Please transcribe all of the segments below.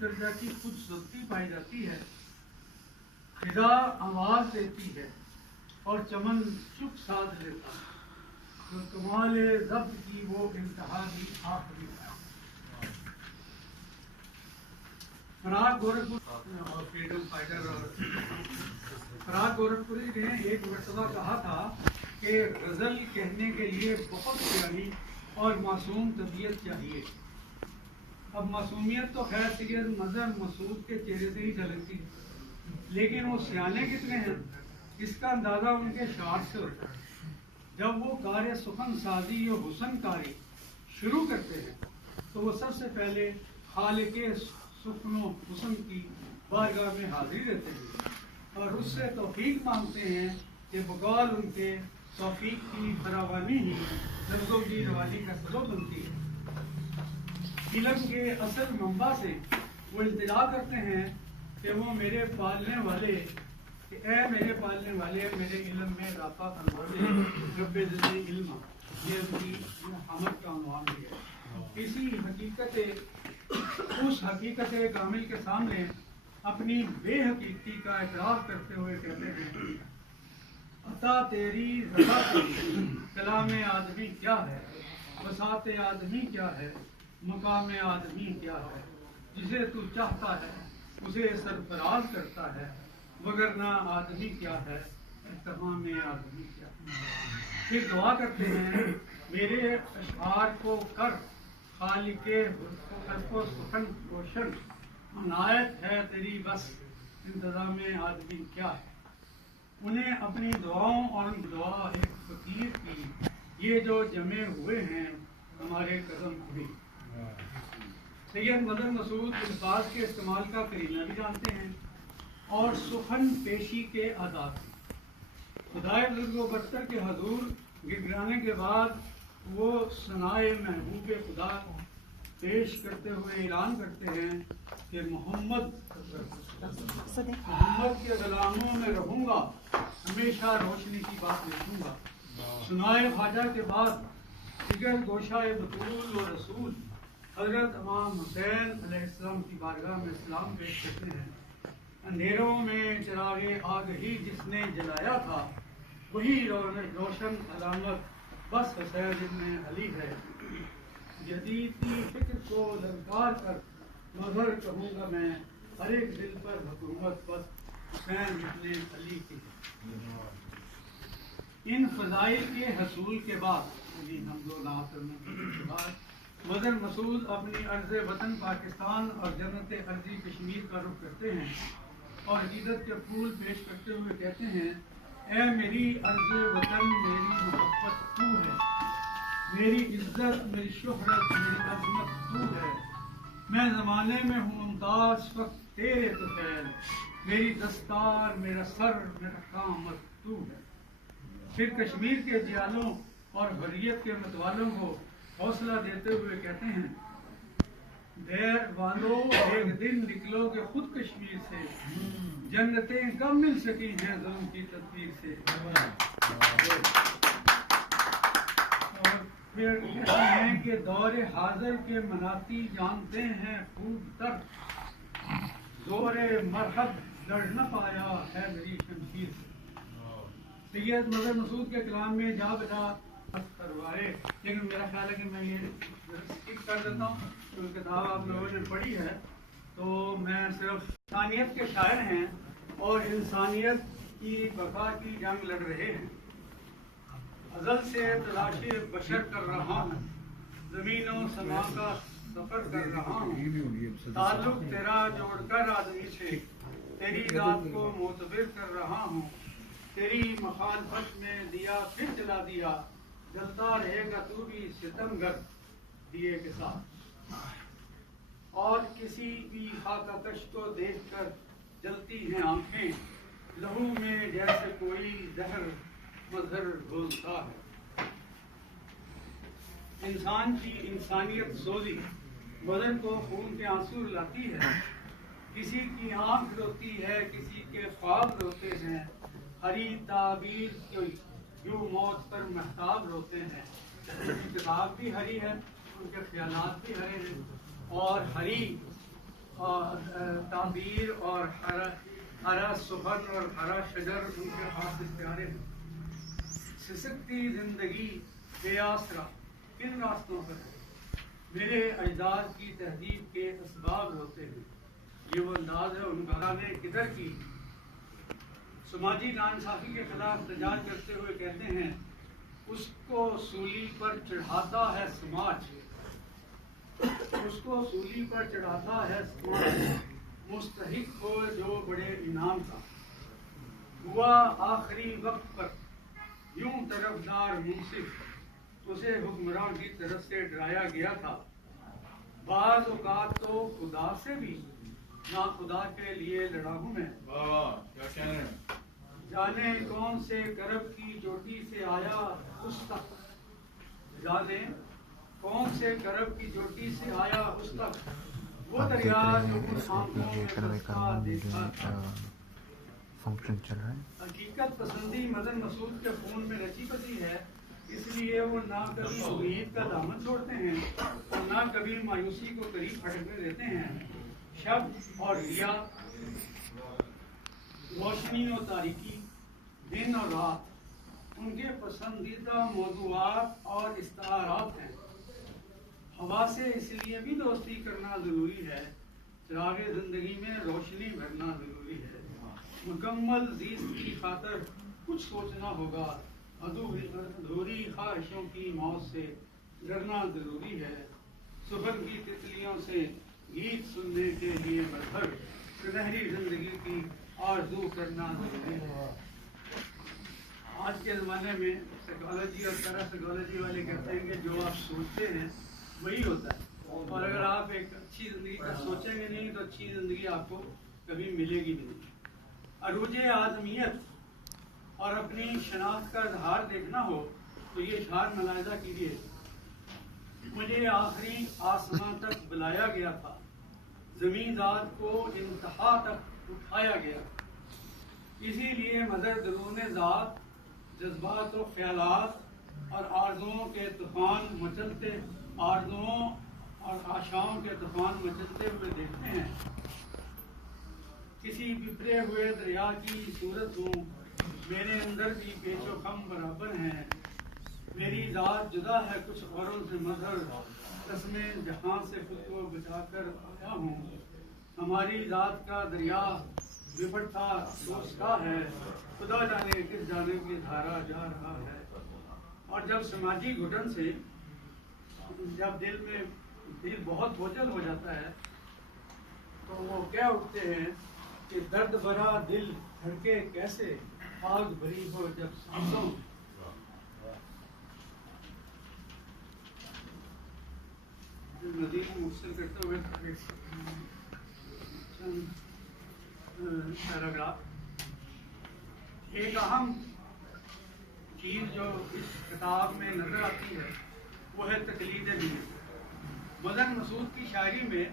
درجہ کی خوبصورتی پائی جاتی ہے، خدا آواز دیتی ہے اور چمن چپ ساتھ لیتا ہے، جو کمال ضبط کی وہ انتہا بھی آخری ہے۔ فراغ گورکھپوری نے ایک مرتبہ کہا تھا کہ غزل کہنے کے لیے بہت پیاری اور معصوم طبیعت چاہیے۔ اب معصومیت تو خیر سید مظہر مسعود کے چہرے سے ہی جھلکتی ہے، لیکن وہ سیانے کتنے ہیں اس کا اندازہ ان کے شعر سے ہوتا ہے۔ جب وہ کار سخن سازی یا حسن کاری شروع کرتے ہیں تو وہ سب سے پہلے خالق سخن و حسن کی بارگاہ میں حاضری دیتے ہیں اور اس سے توفیق مانگتے ہیں کہ بقول ان کے توفیق کی فراوانی ہی لفظوں کی روانی کا سبب بنتی ہے۔ علم کے اصل منبع سے وہ التجا کرتے ہیں کہ وہ میرے پالنے والے، کہ اے میرے پالنے والے میرے علم میں اضافہ فرما دے، رب ذی علم، یہ ان کی حمد کا عنوان بھی ہے۔ اس حقیقت کامل کے سامنے اپنی بے حقیقتی کا اعتراف کرتے ہوئے کہتے ہیں، عطا تیری رضا تیری، کلام آدمی کیا ہے، وسعت آدمی کیا ہے، مقام آدمی کیا ہے، جسے تو چاہتا ہے اسے سرفراز کرتا ہے، وگرنہ آدمی کیا ہے، تمام آدمی کیا ہے۔ پھر دعا کرتے ہیں، میرے اشعار کو کر خالق حرف و سخن روشن، عنایت ہے تیری بس، انتظام آدمی کیا ہے۔ انہیں اپنی دعاؤں اور دعا ایک فقیر کی، یہ جو جمے ہوئے ہیں ہمارے قدم بھی۔ سید مظہر مسعود الفاظ کے استعمال کا کرینہ بھی جانتے ہیں اور سخن پیشی کے آداب بھی۔ خدائے بزرگ و برتر کے حضور گڑگڑانے کے بعد وہ ثنائے محبوب خدا پیش کرتے ہوئے اعلان کرتے ہیں کہ محمد کے غلاموں میں رہوں گا، ہمیشہ روشنی کی بات لکھوں گا۔ سنائے خواجہ کے بعد جگر گوشہ بطول و رسول حضرت امام حسین علیہ السلام کی بارگاہ میں سلام پیش کرتے ہیں۔ اندھیروں میں چراغ آگہی جس نے جلایا تھا، وہی روشن علامت بس حسین ابن علی ہے۔ جدید کی فکر کو للکار کر مظہر کہوں گا میں، ہر ایک دل پر حکومت بس حسین ابن علی کی ہے۔ ان فضائل کے حصول کے بعد مظہر مسعود اپنی عرض وطن پاکستان اور جنت ارضی کشمیر کا رخ کرتے ہیں اور عقیدت کے پھول پیش کرتے ہوئے کہتے ہیں، اے میری عرض وطن میری محبت تو ہے، میری عزت میری شہرت میری عظمت تو ہے، میں زمانے میں ہوں ممتاز فقط تیرے تو خیر، میری دستار میرا سر میرا قامت تو ہے۔ پھر کشمیر کے جیالوں اور حریت کے متوالوں کو حوصلہ دیتے ہوئے کہتے ہیں، دیر والو ایک دن نکلو گے خود کشمیر سے، جنتیں کب مل سکی ہیں ظلم کی تدبیر سے۔ اور پھر کہتے ہیں کہ دور حاضر کے مناتی جانتے ہیں خوب تر، زور مرحب لڑ نہ پایا ہے میری شمشیر سے۔ سید مظہر مسعود کے کلام میں جا بجا کروائے، لیکن میرا خیال ہے کہ میں یہ اسکپ کر دیتا ہوں کیونکہ کتاب آپ لوگوں نے پڑھی ہے، تو میں صرف انسانیت کے شاعر ہیں اور انسانیت کی بقا کی جنگ لڑ رہے ہیں۔ ازل سے تلاش بشر کر رہا ہوں، زمین و سما کا سفر کر رہا ہوں، تعلق تیرا جوڑ کر آدمی سے تیری ذات کو معتبر کر رہا ہوں، تیری مخالفت میں دیا پھر جلا دیا، جلتا رہے گا تو بھی ستم گر دیے کے ساتھ۔ اور کسی بھی خاکہ کش کو دیکھ کر جلتی ہیں آنکھیں، لہو میں جیسے کوئی زہر مظہر گھولتا ہے۔ انسان کی انسانیت سوزی بدن کو خون کے آنسو لاتی ہے، کسی کی آنکھ روتی ہے کسی کے خواب روتے ہیں، ہری تعبیر جو موت پر محتاب روتے ہیں۔ ان کی کتاب بھی ہری ہے، ان کے خیالات بھی ہرے ہیں، اور ہری تعبیر اور ہرا سخن اور ہرا شجر ان کے خاص استعارے ہیں۔ سسکتی زندگی بے آسرا کن راستوں پر ہے، میرے اجداد کی تہذیب کے اسباب ہوتے ہیں۔ یہ وہ انداز ہے ان کا نے کدھر کی سماجی ناانصافی کے خلاف احتجاج کرتے ہوئے کہتے ہیں، اس کو سولی پر چڑھاتا ہے سماج، اس کو سولی پر چڑھاتا ہے سماج، مستحق ہو جو بڑے انعام کا، ہوا آخری وقت پر یوں طرفدار منصف، اسے حکمراں کی طرف سے ڈرایا گیا تھا، بعض اوقات تو خدا سے بھی نا خدا کے لیے لڑا ہوں میں، جانے کون سے کرب کی چوٹی سے آیا اس تک، جانے کون سے کرب کی چوٹی سے آیا اس تک، وہ دریا جو کچھ آنکھوں میں بستا دیکھا تھا۔ فنکشن چل رہا ہے۔ حقیقت پسندی مدن مسعود کے خون میں رچی بسی ہے، اس لیے وہ نہ کبھی امید کا دامن چھوڑتے ہیں اور نہ کبھی مایوسی کو قریب پھٹکنے دیتے ہیں۔ شب اور ریا، روشنی اور تاریکی، دن اور رات ان کے پسندیدہ موضوعات اور استعارات ہیں۔ ہوا سے اس لیے بھی دوستی کرنا ضروری ہے، چراغ زندگی میں روشنی بھرنا ضروری ہے، مکمل زیست کی خاطر کچھ سوچنا ہوگا، ادھوری خواہشوں کی موت سے ڈرنا ضروری ہے، صبح کی تتلیوں سے گیت سننے کے لیے برہر سنہری زندگی کی آرزو کرنا ضروری ہے۔ آج کے زمانے میں سائیکالوجی اور پیرا سائیکالوجی والے کہتے ہیں کہ جو آپ سوچتے ہیں وہی ہوتا ہے، اور اگر آپ ایک اچھی زندگی کا سوچیں گے نہیں تو اچھی زندگی آپ کو کبھی ملے گی بھی نہیں۔ عروج آدمیت اور اپنی شناخت کا اظہار دیکھنا ہو تو یہ اشعار ملاحظہ کیجیے۔ مجھے آخری آسمان تک بلایا گیا تھا، زمین ذات کو انتہا تک اٹھایا گیا، اسی لیے مگر درون ذات جذبات و خیالات اور آرزوؤں کے طوفان مچلتے، آرزوؤں اور آشاؤں کے طوفان مچلتے ہوئے دیکھتے ہیں۔ کسی بپھرے ہوئے دریا کی صورت ہوں، میرے اندر بھی پیچ و خم برابر ہیں، میری ذات جدا ہے کچھ اوروں سے مظہر، قسم جہاں سے خود کو بچا کر آیا ہوں، ہماری ذات کا دریا بپھرتا افسوس کا ہے، خدا جانے کس جانب کی دھارا جا رہا ہے۔ اور جب سماجی گھٹن سے جب دل بہت بوجھل ہو جاتا ہے تو وہ کہہ اٹھتے ہیں کہ درد بھرا دل دھڑکے کیسے، آگ بھری ہو جب سانسوں، مزید مفصل کرتے ہوئے پیراگراف۔ ایک اہم چیز جو اس کتاب میں نظر آتی ہے وہ ہے تقلید میر۔ مدن مسعود کی شاعری میں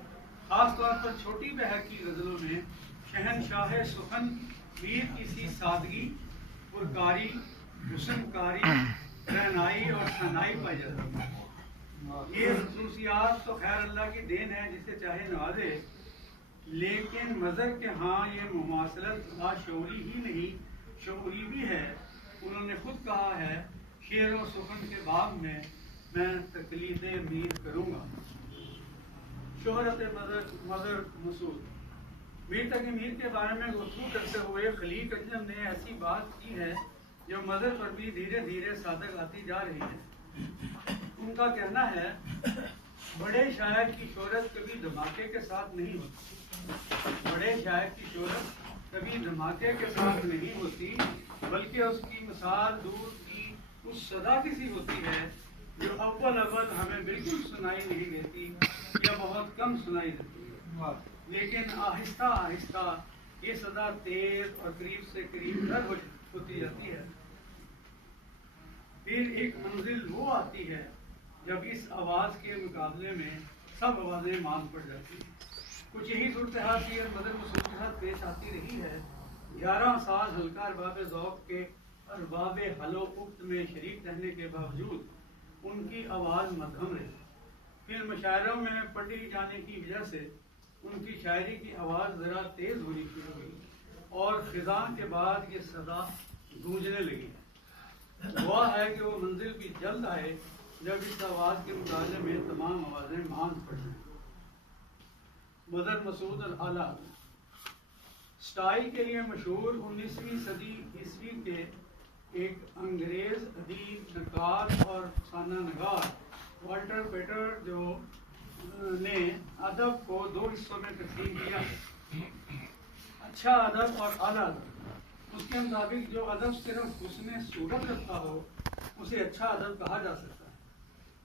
خاص طور پر چھوٹی بہر کی غزلوں میں شہنشاہ سخن میر کی سی سادگی، پرکاری، حسن کاری، رعنائی اور ثنائی پائی جاتی ہے۔ یہ خصوصیات تو خیر اللہ کی دین ہے جسے چاہے نوازے، لیکن مظہر کے ہاں یہ مماثلت لاشعوری ہی نہیں شعوری بھی ہے۔ انہوں نے خود کہا ہے، شعر و سخن کے باب میں میں تقلید میر کروں گا۔ شہرت مظہر مسعود۔ میر تقی میر کے بارے میں گفتگو کرتے ہوئے خلیق انجم نے ایسی بات کی ہے جو مظہر پر بھی دھیرے دھیرے صادق آتی جا رہی ہے۔ ان کا کہنا ہے، بڑے شاعر کی شہرت کبھی دھماکے کے ساتھ نہیں ہوتی، بڑے شاعر کی شہرت کبھی دھماکے کے ساتھ نہیں ہوتی، بلکہ اس کی مثال دور کی اس صدا کی سی ہوتی ہے جو اول ہمیں بالکل سنائی نہیں دیتی یا بہت کم سنائی دیتی ہے، لیکن آہستہ آہستہ یہ صدا تیز اور قریب سے قریب تر ہوتی جاتی ہے۔ پھر ایک منزل وہ آتی ہے جب اس آواز کے مقابلے میں سب آوازیں ماند پڑ جاتی ہیں۔ کچھ یہی صورتحال سید مدن مسعود کے ساتھ پیش آتی رہی ہے۔ 11 سال ہلکا ارباب ذوق کے ارباب حل و عقد میں شریک رہنے کے باوجود ان کی آواز مدھم رہی۔ پھر مشاعروں میں پڑھی جانے کی وجہ سے ان کی شاعری کی آواز ذرا تیز ہونی شروع ہوئی اور خزاں کے بعد یہ صدا گونجنے لگی. ہوا ہے کہ وہ منزل بھی جلد آئے جب اس آواز کے مطالعے میں تمام آوازیں ماند پڑ جائیں. مظہر مسعود الاعلیٰ سٹائل کے لیے مشہور 19ویں صدی عیسوی کے ایک انگریز ادیب، نقاد اور افسانہ نگار والٹر پیٹر جو نے ادب کو 2 حصوں میں تقسیم کیا ہے، اچھا ادب اور اعلیٰ ادب. اس کے مطابق جو ادب صرف حسن صورت رکھتا ہو اسے اچھا ادب کہا جا سکتا ہے،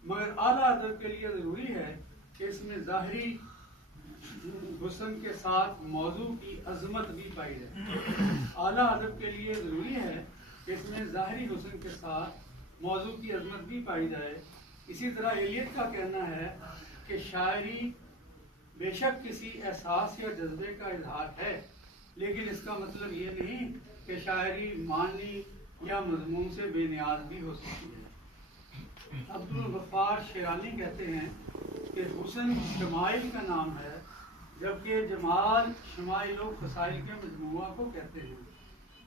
مگر اعلیٰ ادب کے لیے ضروری ہے کہ اس میں ظاہری حسن کے ساتھ موضوع کی عظمت بھی پائی جائے. اعلیٰ ادب کے لیے ضروری ہے کہ اس میں ظاہری حسن کے ساتھ موضوع کی عظمت بھی پائی جائے. اسی طرح ایلیٹ کا کہنا ہے کہ شاعری بے شک کسی احساس یا جذبے کا اظہار ہے، لیکن اس کا مطلب یہ نہیں کہ شاعری معنی یا مضمون سے بے نیاز بھی ہو سکتی ہے. عبدالغفار شیرانی کہتے ہیں کہ حسن شمائل کا نام ہے، جبکہ جمال شمائل و فضائل کے مجموعہ کو کہتے ہیں.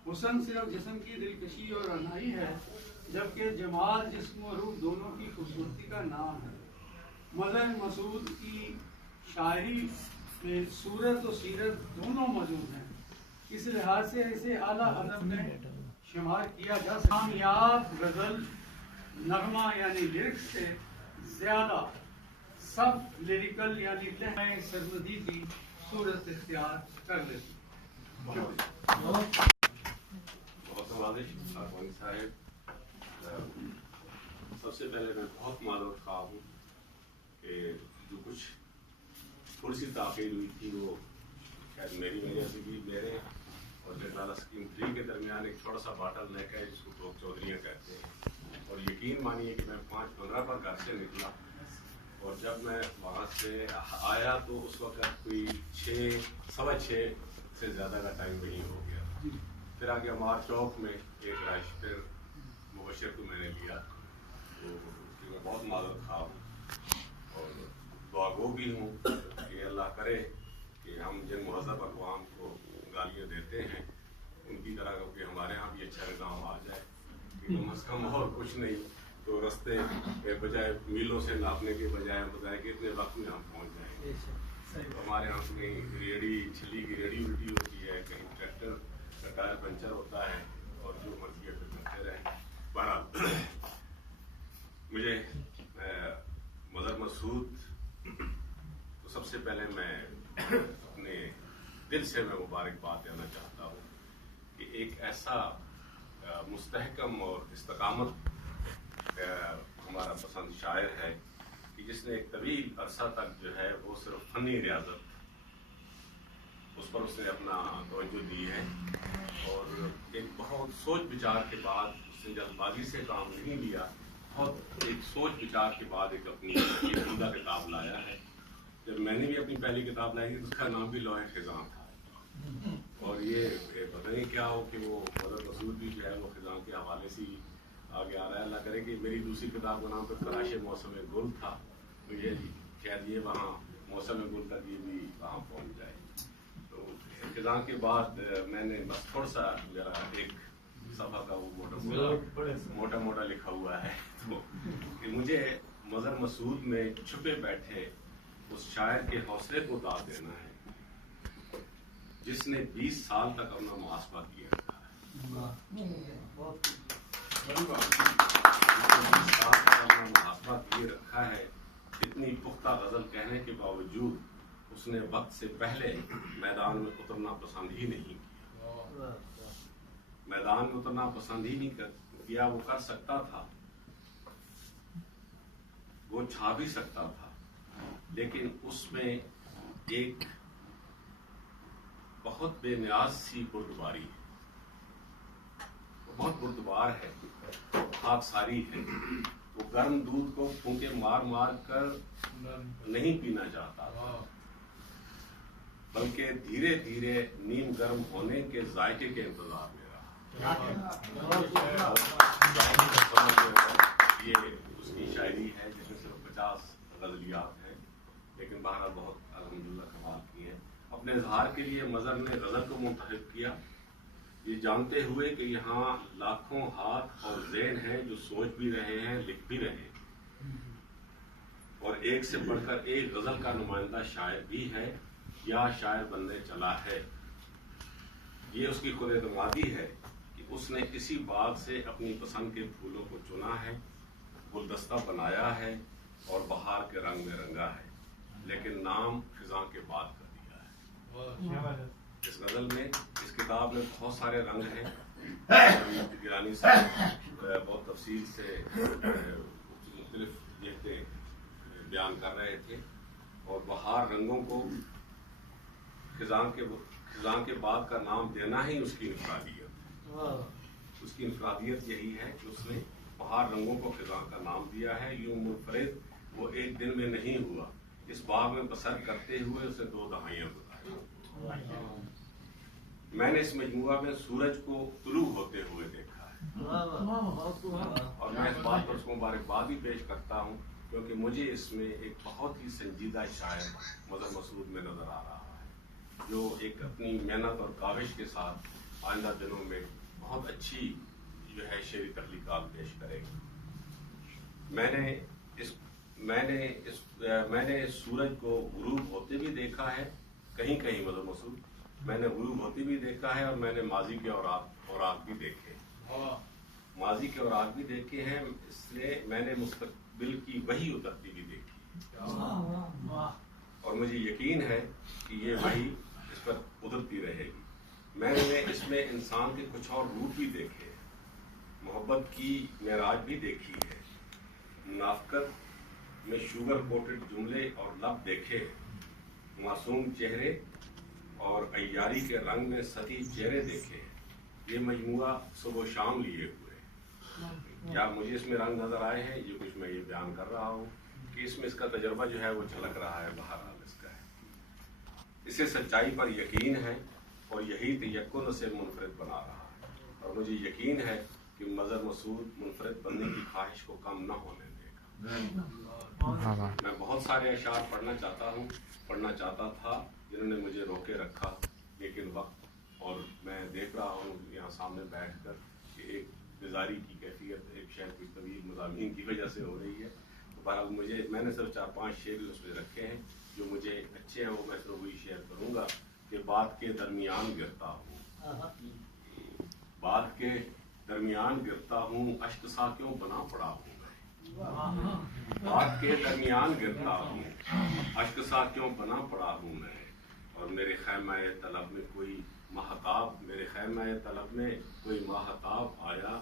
حسن صرف جسم کی دلکشی اور رعنائی ہے، جبکہ جمال جسم و روح دونوں کی خوبصورتی کا نام ہے. مظہر مسعود کی شاعری میں صورت و سیرت دونوں موجود ہیں، اس لحاظ سے اسے اعلیٰ ادب میں شمار کیا جا سکتا ہے. کامیاب غزل نغمہ یعنی لیرکس سے زیادہ سب لیریکل یعنی لہجۂ سرمدی کی صورت اختیار کر لیتی. بہت نوازش آفغانی صاحب. سب سے پہلے میں بہت معذرت خواہ ہوں کہ جو کچھ تھوڑی سی تاخیر ہوئی تھی وہ شاید میری وجہ سے بھی. میرے اور جگلالہ اسکیم 3 کے درمیان ایک چھوٹا سا باٹل نیک ہے جس کو لوگ چودھریاں کہتے ہیں، اور یقین مانیے کہ میں 5:15 پر گھر سے نکلا اور جب میں وہاں سے آیا تو اس وقت کوئی 6:15 سے زیادہ کا ٹائم وہی ہو گیا. پھر آگے امار چوک میں ایک رائش پھر مبشر کو میں نے لیا، تو میں بہت معذرت خواہ ہوں اور دعا گو بھی ہوں کہ اللہ کرے کہ ہم جن مہذب اقوام کو گالیاں دیتے ہیں ان کی طرح کہ ہمارے ہاں بھی اچھا نظام آ جائے کہ کم از کم اور کچھ نہیں تو رستے بجائے میلوں سے ناپنے کے بجائے کہ اتنے وقت میں ہم پہنچ جائیں گے. ہمارے یہاں کہیں ریڑھی چھلی کی ریڑھی الٹی ہوتی ہے، کہیں ٹریکٹر کا ٹائر پنچر ہوتا ہے اور جو مرضی ہے پھر کرتے رہیں. بہرحال مجھے مظہر مسعود تو سب سے پہلے میں اپنے دل سے میں مبارکباد دینا چاہتا ہوں کہ ایک ایسا مستحکم اور استقامت ہمارا پسند شاعر ہے کہ جس نے ایک طویل عرصہ تک جو ہے وہ صرف فنی ریاضت اس پر اس نے اپنا توجہ دی ہے، اور ایک بہت سوچ بچار کے بعد اس نے جلد بازی سے کام نہیں لیا، بہت ایک سوچ بچار کے بعد ایک اپنی عمدہ کتاب لایا ہے. جب میں نے بھی اپنی پہلی کتاب لائی تھی اس کا نام بھی لوح خزاں تھا، اور یہ پتہ نہیں کیا ہو کہ وہ مظہر مسعود بھی جو ہے وہ خزاں کے حوالے سے ہی آگے آ رہا ہے. اللہ کرے کہ میری دوسری کتاب کا نام پہ تلاش موسم گل تھا، تو یہ شاید یہ وہاں موسم گل تک یہ بھی وہاں پہنچ جائے. تو خزاں کے بعد میں نے بس تھوڑا سا ذرا ایک صفحہ کا وہ موٹا موٹا لکھا ہوا ہے تو کہ مجھے مظہر مسعود میں چھپے بیٹھے اس شاعر کے حوصلے کو داد دینا ہے جس نے 20 سال تک اپنا محاسبہ کیا تھا. 20 سال تک اپنا محاسبہ کیے رکھا ہے. اتنی پختہ غزل کہنے کے باوجود اس نے وقت سے پہلے میدان میں اترنا پسند ہی نہیں کیا. میدان میں اترنا پسند ہی نہیں کیا. وہ کر سکتا تھا، وہ چھا بھی سکتا تھا، لیکن اس میں ایک بہت بے نیاز سی بردباری ہے. وہ بہت بردبار ہے، خاک ساری ہے. وہ گرم دودھ کو پھونکے مار مار کر نہیں پینا چاہتا تھا، بلکہ دھیرے دھیرے نیم گرم ہونے کے ذائقے کے انتظار میں رہا. یہ اس کی شاعری ہے جس میں صرف 50 غزلیات ہیں، لیکن بہرحال بہت الحمدللہ کمال کی ہیں. اپنے اظہار کے لیے مظہر نے غزل کو منتخب کیا، یہ جانتے ہوئے کہ یہاں لاکھوں ہاتھ اور ذہن ہیں جو سوچ بھی رہے ہیں، لکھ بھی رہے ہیں، اور ایک سے بڑھ کر ایک غزل کا نمائندہ شاعر بھی ہے یا شاعر بننے چلا ہے۔ یہ اس کی خود اعتمادی ہے کہ اس نے اسی باغ سے اپنی پسند کے پھولوں کو چنا ہے، گلدستہ بنایا ہے اور بہار کے رنگ میں رنگا ہے، لیکن نام خزاں کے بعد کر دیا ہے۔ اس غزل میں، اس کتاب میں بہت سارے رنگ ہیں۔ گیلانی صاحب بہت تفصیل سے مختلف جہتیں بیان کر رہے تھے، اور بہار رنگوں کو خزاں کے بعد کا نام دینا ہی اس کی انفرادیت، اس کی انفرادیت یہی ہے کہ اس نے بہار رنگوں کو خزاں کا نام دیا ہے۔ یوں منفرد وہ ایک دن میں نہیں ہوا، اس باغ میں بسر کرتے ہوئے اسے 2 دہائیاں گزاری۔ میں نے اس مجموعہ میں سورج کو طلوع ہوتے ہوئے دیکھا ہے، اور میں اس بات پر اس کو مبارکباد بھی پیش کرتا ہوں کیونکہ مجھے اس میں ایک بہت ہی سنجیدہ شاعر مظہر مسعود میں نظر آ رہا ہے، جو ایک اپنی محنت اور کاوش کے ساتھ آئندہ دنوں میں بہت اچھی جو ہے شعری تخلیقات پیش کرے گا۔ میں نے اس سورج کو غروب ہوتے بھی دیکھا ہے، کہیں کہیں مظہر مسعود میں نے غروب ہوتے بھی دیکھا ہے، اور میں نے ماضی کے اوراق بھی دیکھے، ماضی کے اوراق بھی دیکھے ہیں، اس لیے میں نے مستقبل کی وحی اترتی بھی دیکھی، اور مجھے یقین ہے کہ یہ وحی اس پر اترتی رہے گی۔ میں نے اس میں انسان کے کچھ اور روپ بھی دیکھے، محبت کی معراج بھی دیکھی ہے، منافقت میں شوگر کوٹڈ جملے اور لب دیکھے، معصوم چہرے اور عیاری کے رنگ میں سطحی چہرے دیکھے۔ یہ مجموعہ صبح و شام لیے ہوئے، یا مجھے اس میں رنگ نظر آئے ہیں، یہ کچھ میں یہ بیان کر رہا ہوں کہ اس میں اس کا تجربہ جو ہے وہ جھلک رہا ہے، بہرحال اس کا ہے۔ اسے سچائی پر یقین ہے، اور یہی تیقن اسے منفرد بنا رہا ہے، اور مجھے یقین ہے کہ مظہر مسعود منفرد بننے کی خواہش کو کم نہ ہونے دے گا۔ میں بہت سارے اشعار پڑھنا چاہتا تھا جنہوں نے مجھے روکے رکھا، لیکن وقت، اور میں دیکھ رہا ہوں یہاں سامنے بیٹھ کر کہ ایک بیزاری کی کیفیت ایک شہر کی طویل مضامین کی وجہ سے ہو رہی ہے۔ بہرحال میں نے صرف 4-5 شعر اس میں رکھے ہیں جو مجھے اچھے ہیں، وہ میں صرف وہی شیئر کروں گا کہ بات کے درمیان گرتا ہوں، اشک سا کیوں بنا پڑا ہوں میں، بات کے درمیان گرتا ہوں، اشک سا کیوں بنا پڑا ہوں میں، اور میرے خیمہ طلب میں کوئی ماہتاب آیا،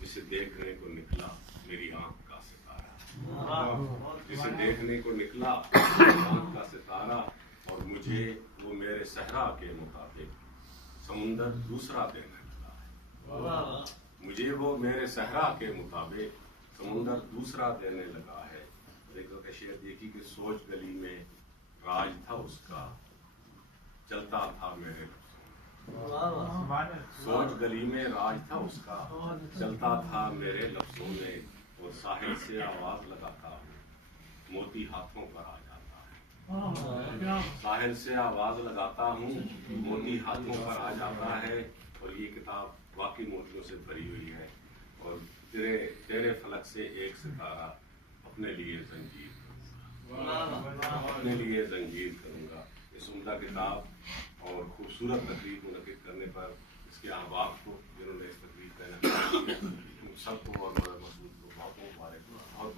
جسے دیکھنے کو نکلا میری آنکھ کا ستارہ، جسے دیکھنے کو نکلا میری آنکھ کا ستارہ، اور مجھے وہ میرے صحرا کے مطابق سمندر دوسرا دینے لگا ہے، مجھے وہ میرے صحرا کے مطابق سمندر دوسرا دینے لگا ہے۔ ایک شعر دیکھی کہ سوچ گلی میں راج تھا اس کا، چلتا تھا میرے لفظوں میں، سوچ گلی میں راج تھا اس کا، چلتا تھا میرے لفظوں میں، اور ساحل سے آواز لگاتا ہوں، موتی ہاتھوں پر آ جاتا ہے، ساحل سے آواز لگاتا ہوں، موتی ہاتھوں پر آ جاتا ہے، اور یہ کتاب واقعی موتیوں سے بھری ہوئی ہے، اور تیرے فلک سے ایک ستارہ اپنے لیے زنجیر کروں گا۔ اس عمدہ کتاب اور خوبصورت تقریب منعقد کرنے پر اس کے احباب کو، جنہوں نے اس تقریب کا انعقاد کیا، سب کو اور مظہر مسعود کو بہت مبارک، بہت